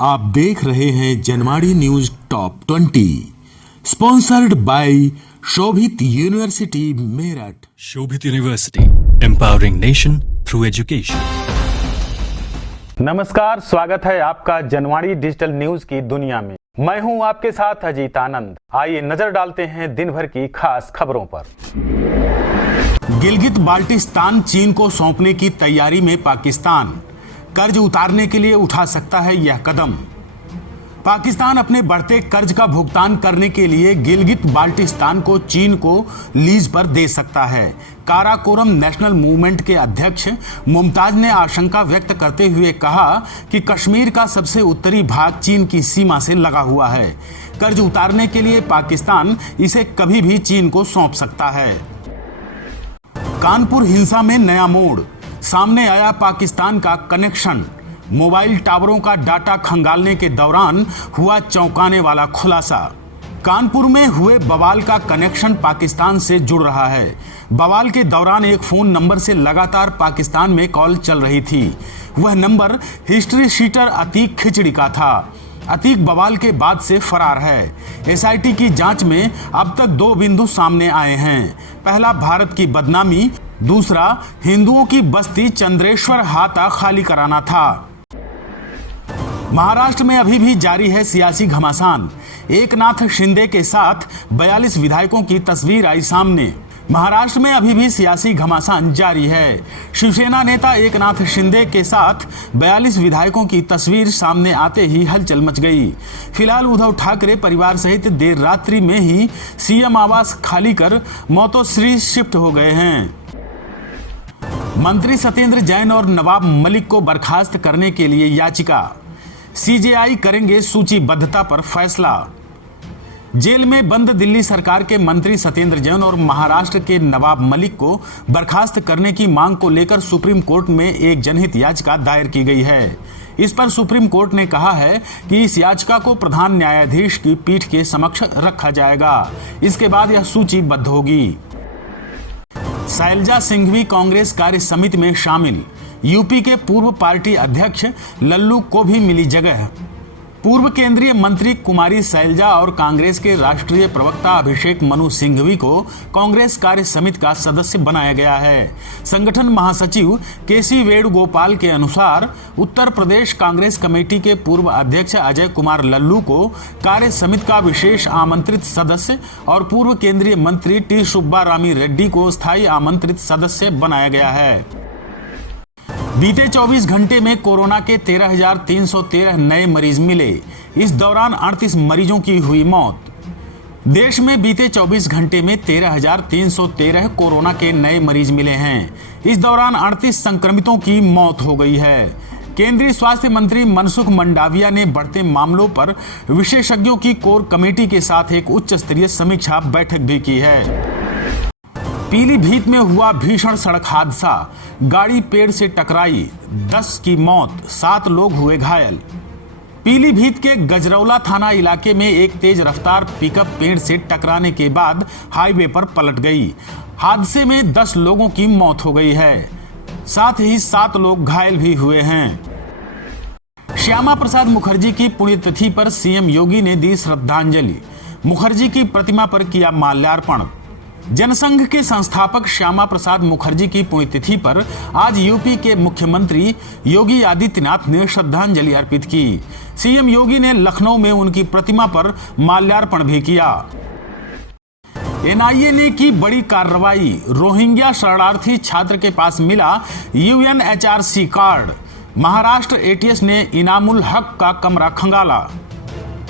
आप देख रहे हैं Janwadi news top 20 sponsored by Shobhit university Meerut. Shobhit university, empowering nation through education. नमस्कार, स्वागत है आपका जनवाड़ी डिजिटल न्यूज की दुनिया में। मैं हूं आपके साथ अजीत आनंद। आइए नजर डालते हैं दिन भर की खास खबरों पर। गिलगित बाल्टिस्तान चीन को सौंपने की तैयारी में पाकिस्तान कर्ज उतारने के लिए उठा सकता है यह कदम। पाकिस्तान अपने बढ़ते कर्ज का भुगतान करने के लिए गिलगित बाल्टिस्तान को चीन को लीज पर दे सकता है। काराकोरम नेशनल मूवमेंट के अध्यक्ष मुमताज ने आशंका व्यक्त करते हुए कहा कि कश्मीर का सबसे उत्तरी भाग चीन की सीमा से लगा हुआ है। कर्ज उतारने के लिए पाकिस्तान इसे कभी भी चीन को सौंप सकता है। कानपुर हिंसा में नया मोड़, सामने आया पाकिस्तान का कनेक्शन। मोबाइल टावरों का डाटा खंगालने के दौरान हुआ चौंकाने वाला खुलासा। कानपुर में हुए बवाल का कनेक्शन पाकिस्तान से जुड़ रहा है। बवाल के दौरान एक फोन नंबर से लगातार पाकिस्तान में कॉल चल रही थी। वह नंबर हिस्ट्री शीटर अतीक खिचड़ी का था। अतीक बवाल के बाद से फरार है। एसआईटी की जांच में अब तक 2 बिंदु सामने आए हैं। पहला, भारत की बदनामी, दूसरा, हिंदुओं की बस्ती चंद्रेश्वर हाता खाली कराना था। महाराष्ट्र में अभी भी जारी है सियासी घमासान। एकनाथ शिंदे के साथ 42 विधायकों की तस्वीर आई सामने। महाराष्ट्र में अभी भी सियासी घमासान जारी है। शिवसेना नेता एकनाथ शिंदे के साथ 42 विधायकों की तस्वीर सामने आते ही हलचल मच गई। फिलहाल उद्धव ठाकरे परिवार सहित देर रात्रि में ही सीएम आवास खाली कर मौतोश्री शिफ्ट हो गए हैं। मंत्री सत्येंद्र जैन और नवाब मलिक को बर्खास्त करने के लिए याचिका। सीजेआई करेंगे सूचीबद्धता पर फैसला। जेल में बंद दिल्ली सरकार के मंत्री सत्येंद्र जैन और महाराष्ट्र के नवाब मलिक को बर्खास्त करने की मांग को लेकर सुप्रीम कोर्ट में एक जनहित याचिका दायर की गई है। इस पर सुप्रीम कोर्ट ने कहा है कि इस याचिका को प्रधान न्यायाधीश की पीठ के समक्ष रखा जाएगा। इसके बाद यह सूचीबद्ध होगी। शैलजा सिंघवी कांग्रेस कार्य समिति में शामिल। यूपी के पूर्व पार्टी अध्यक्ष लल्लू को भी मिली जगह। पूर्व केंद्रीय मंत्री कुमारी शैलजा और कांग्रेस के राष्ट्रीय प्रवक्ता अभिषेक मनु सिंघवी को कांग्रेस कार्य समिति का सदस्य बनाया गया है। संगठन महासचिव केसी वेणुगोपाल के अनुसार उत्तर प्रदेश कांग्रेस कमेटी के पूर्व अध्यक्ष अजय कुमार लल्लू को कार्य समिति का विशेष आमंत्रित सदस्य और पूर्व केंद्रीय मंत्री टी सुब्बारामी रेड्डी को स्थायी आमंत्रित सदस्य बनाया गया है। बीते 24 घंटे में कोरोना के 13,313 नए मरीज मिले। इस दौरान 38 मरीजों की हुई मौत। देश में बीते 24 घंटे में 13,313 कोरोना के नए मरीज मिले हैं। इस दौरान 38 संक्रमितों की मौत हो गई है। केंद्रीय स्वास्थ्य मंत्री मनसुख मंडाविया ने बढ़ते मामलों पर विशेषज्ञों की कोर कमेटी के साथ एक उच्च स्तरीय समीक्षा बैठक भी की है। पीलीभीत में हुआ भीषण सड़क हादसा, गाड़ी पेड़ से टकराई, 10 की मौत, 7 लोग हुए घायल। पीलीभीत के गजरौला थाना इलाके में एक तेज रफ्तार पिकअप पेड़ से टकराने के बाद हाईवे पर पलट गई। हादसे में 10 लोगों की मौत हो गई है, साथ ही 7 लोग घायल भी हुए हैं। श्यामा प्रसाद मुखर्जी की पुण्यतिथि पर सीएम योगी ने दी श्रद्धांजलि। मुखर्जी की प्रतिमा पर किया माल्यार्पण। जनसंघ के संस्थापक श्यामा प्रसाद मुखर्जी की पुण्यतिथि पर आज यूपी के मुख्यमंत्री योगी आदित्यनाथ ने श्रद्धांजलि अर्पित की। सीएम योगी ने लखनऊ में उनकी प्रतिमा पर माल्यार्पण भी किया। एनआईए ने की बड़ी कार्रवाई। रोहिंग्या शरणार्थी छात्र के पास मिला यूएनएचआरसी कार्ड। महाराष्ट्र एटीएस ने इनामुल हक का कमरा खंगाला।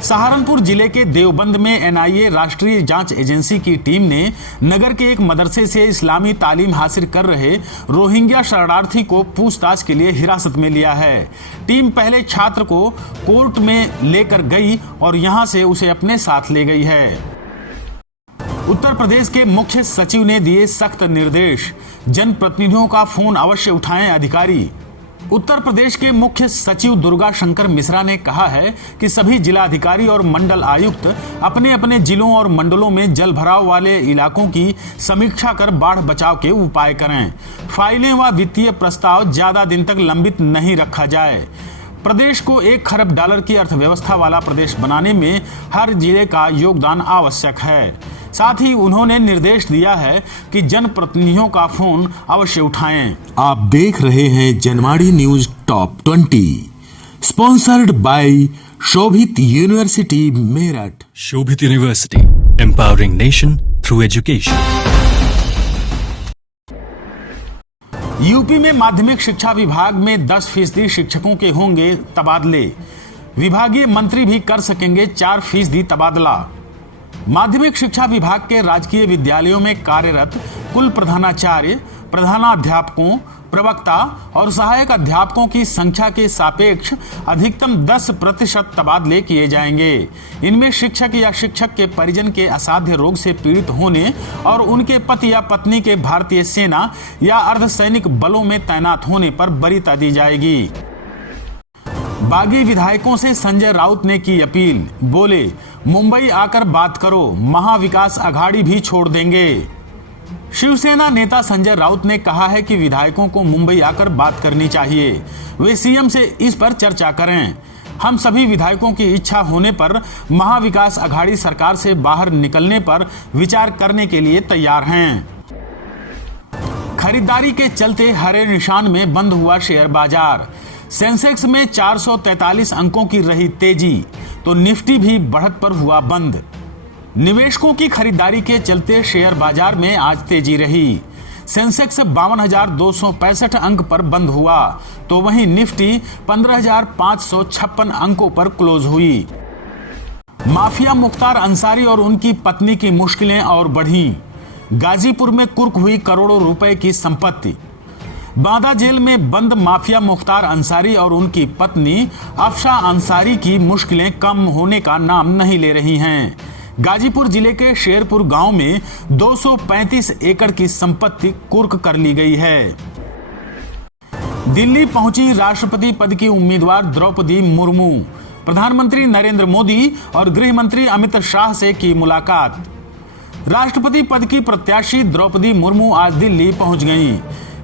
सहारनपुर जिले के देवबंद में एनआईए राष्ट्रीय जांच एजेंसी की टीम ने नगर के एक मदरसे से इस्लामी तालीम हासिल कर रहे रोहिंग्या शरणार्थी को पूछताछ के लिए हिरासत में लिया है। टीम पहले छात्र को कोर्ट में लेकर गई और यहां से उसे अपने साथ ले गई है। उत्तर प्रदेश के मुख्य सचिव ने दिए सख्त निर्देश। जनप्रतिनिधियों का फोन अवश्य उठाएं अधिकारी। उत्तर प्रदेश के मुख्य सचिव दुर्गा शंकर मिश्रा ने कहा है कि सभी जिलाधिकारी और मंडल आयुक्त अपने अपने जिलों और मंडलों में जल भराव वाले इलाकों की समीक्षा कर बाढ़ बचाव के उपाय करें। फाइलें व वित्तीय प्रस्ताव ज्यादा दिन तक लंबित नहीं रखा जाए। प्रदेश को 1 खरब डॉलर की अर्थव्यवस्था वाला प्रदेश बनाने में हर जिले का योगदान आवश्यक है। साथ ही उन्होंने निर्देश दिया है कि जनप्रतिनिधियों का फोन अवश्य उठाएं। आप देख रहे हैं Janwadi news top 20, sponsored by Shobhit university Meerut. Shobhit University, empowering nation through education. UP में माध्यमिक शिक्षा विभाग में 10% शिक्षकों के होंगे तबादले। विभागीय मंत्री भी कर सकेंगे 4% तबादला। माध्यमिक शिक्षा विभाग के राजकीय विद्यालयों में कार्यरत कुल प्रधानाचार्य, प्रधानाध्यापकों, प्रवक्ता और सहायक अध्यापकों की संख्या के सापेक्ष अधिकतम 10% तबादले किए जाएंगे। इनमें शिक्षक या शिक्षक के परिजन के असाध्य रोग से पीड़ित होने और उनके पति या पत्नी के भारतीय सेना या अर्धसैनिक बलों में तैनात होने पर वरीयता दी जाएगी। बागी विधायकों से संजय राउत ने की अपील, बोले मुंबई आकर बात करो, महाविकास अघाड़ी भी छोड़ देंगे। शिवसेना नेता संजय राउत ने कहा है कि विधायकों को मुंबई आकर बात करनी चाहिए, वे सीएम से इस पर चर्चा करें। हम सभी विधायकों की इच्छा होने पर महाविकास अघाड़ी सरकार से बाहर निकलने पर विचार करने के लिए तैयार हैं। खरीदारी के चलते हरे निशान में बंद हुआ शेयर बाजार। सेंसेक्स में 443 अंकों की रही तेजी, तो निफ्टी भी बढ़त पर हुआ बंद। निवेशकों की खरीदारी के चलते शेयर बाजार में आज तेजी रही। सेंसेक्स 52,265 अंक पर बंद हुआ, तो वहीं निफ्टी 15,556 अंकों पर क्लोज हुई। माफिया मुख्तार अंसारी और उनकी पत्नी की मुश्किलें और बढ़ी। गाजीपुर में कुर्क हुई करोड़ों रुपए की संपत्ति। बांदा जेल में बंद माफिया मुख्तार अंसारी और उनकी पत्नी अफशा अंसारी की मुश्किलें कम होने का नाम नहीं ले रही हैं। गाजीपुर जिले के शेरपुर गांव में 235 एकड़ की संपत्ति कुर्क कर ली गई है। दिल्ली पहुंची राष्ट्रपति पद की उम्मीदवार द्रौपदी मुर्मू। प्रधानमंत्री नरेंद्र मोदी और गृह मंत्री अमित शाह से की मुलाकात। राष्ट्रपति पद की प्रत्याशी द्रौपदी मुर्मू आज दिल्ली पहुंच गईं।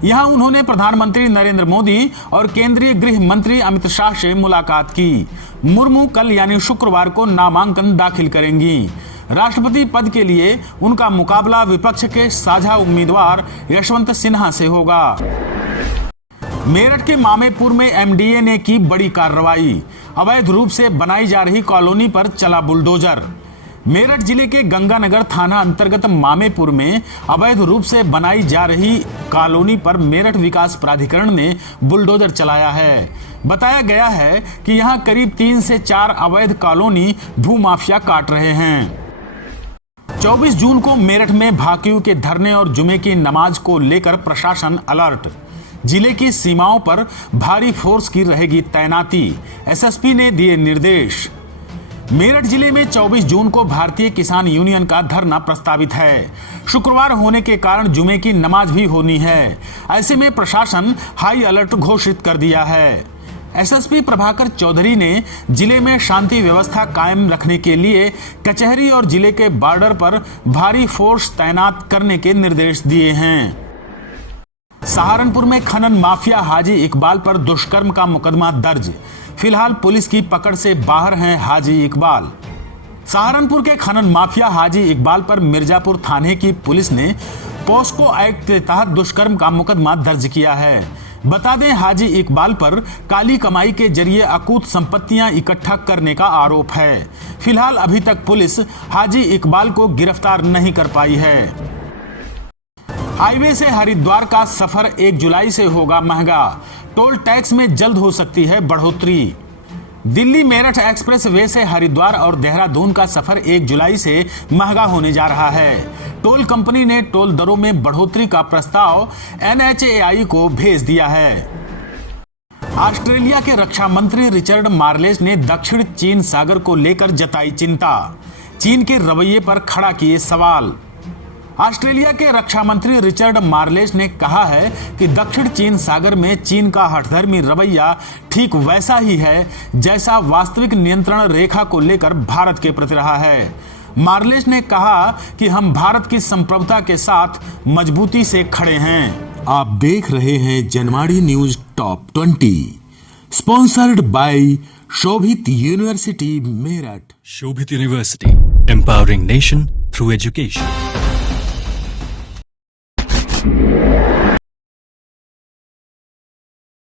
यहां उन्होंने प्रधानमंत्री नरेंद्र मोदी और केंद्रीय गृह मंत्री अमित शाह से मुलाकात की। मुर्मू कल यानी शुक्रवार को नामांकन दाखिल करेंगी। राष्ट्रपति पद के लिए उनका मुकाबला विपक्ष के साझा उम्मीदवार यशवंत सिन्हा से होगा। मेरठ के मामेपुर में एमडीए ने की बड़ी कार्रवाई। अवैध रूप से बनाई जा रही कॉलोनी पर चला बुलडोजर। मेरठ जिले के गंगानगर थाना अंतर्गत मामेपुर में अवैध रूप से बनाई जा रही कॉलोनी पर मेरठ विकास प्राधिकरण ने बुलडोजर चलाया है। बताया गया है कि यहां करीब 3 से 4 अवैध कॉलोनी भूमाफिया काट रहे हैं। 24 जून को मेरठ में भाकियू के धरने और जुमे की नमाज को लेकर प्रशासन अलर्ट। जिले की सीमाओं पर भारी फोर्स की रहेगी तैनाती, एसएसपी ने दिए निर्देश। मेरठ जिले में 24 जून को भारतीय किसान यूनियन का धरना प्रस्तावित है। शुक्रवार होने के कारण जुमे की नमाज भी होनी है। ऐसे में प्रशासन हाई अलर्ट घोषित कर दिया है। एसएसपी प्रभाकर चौधरी ने जिले में शांति व्यवस्था कायम रखने के लिए कचहरी और जिले के बॉर्डर पर भारी फोर्स तैनात करने के निर्देश दिए हैं। सहारनपुर में खनन माफिया हाजी इकबाल पर दुष्कर्म का मुकदमा दर्ज। फिलहाल पुलिस की पकड़ से बाहर हैं हाजी इकबाल। सहारनपुर के खनन माफिया हाजी इकबाल पर मिर्जापुर थाने की पुलिस ने पोस्को एक्ट के तहत दुष्कर्म का मुकदमा दर्ज किया है। बता दें, हाजी इकबाल पर काली कमाई के जरिए अकूत संपत्तियां इकट्ठा करने का आरोप है। फिलहाल अभी तक पुलिस हाजी इकबाल को गिरफ्तार नहीं कर पाई है। हाईवे से हरिद्वार का सफर 1 जुलाई से होगा महंगा। टोल टैक्स में जल्द हो सकती है बढ़ोतरी। दिल्ली मेरठ एक्सप्रेस वे से हरिद्वार और देहरादून का सफर 1 जुलाई से महंगा होने जा रहा है। टोल कंपनी ने टोल दरों में बढ़ोतरी का प्रस्ताव NHAI को भेज दिया है। ऑस्ट्रेलिया के रक्षा मंत्री रिचर्ड मार्लेस ने दक्षिण चीन सागर को लेकर जताई चिंता। चीन के रवैये पर खड़ा किए सवाल। ऑस्ट्रेलिया के रक्षा मंत्री रिचर्ड मार्लेस ने कहा है कि दक्षिण चीन सागर में चीन का हठधर्मी रवैया ठीक वैसा ही है जैसा वास्तविक नियंत्रण रेखा को लेकर भारत के प्रति रहा है। मार्लेस ने कहा कि हम भारत की संप्रभुता के साथ मजबूती से खड़े हैं। आप देख रहे हैं Janwadi news top 20, sponsored by Shobhit university Meerut. Shobhit University, empowering nation through education.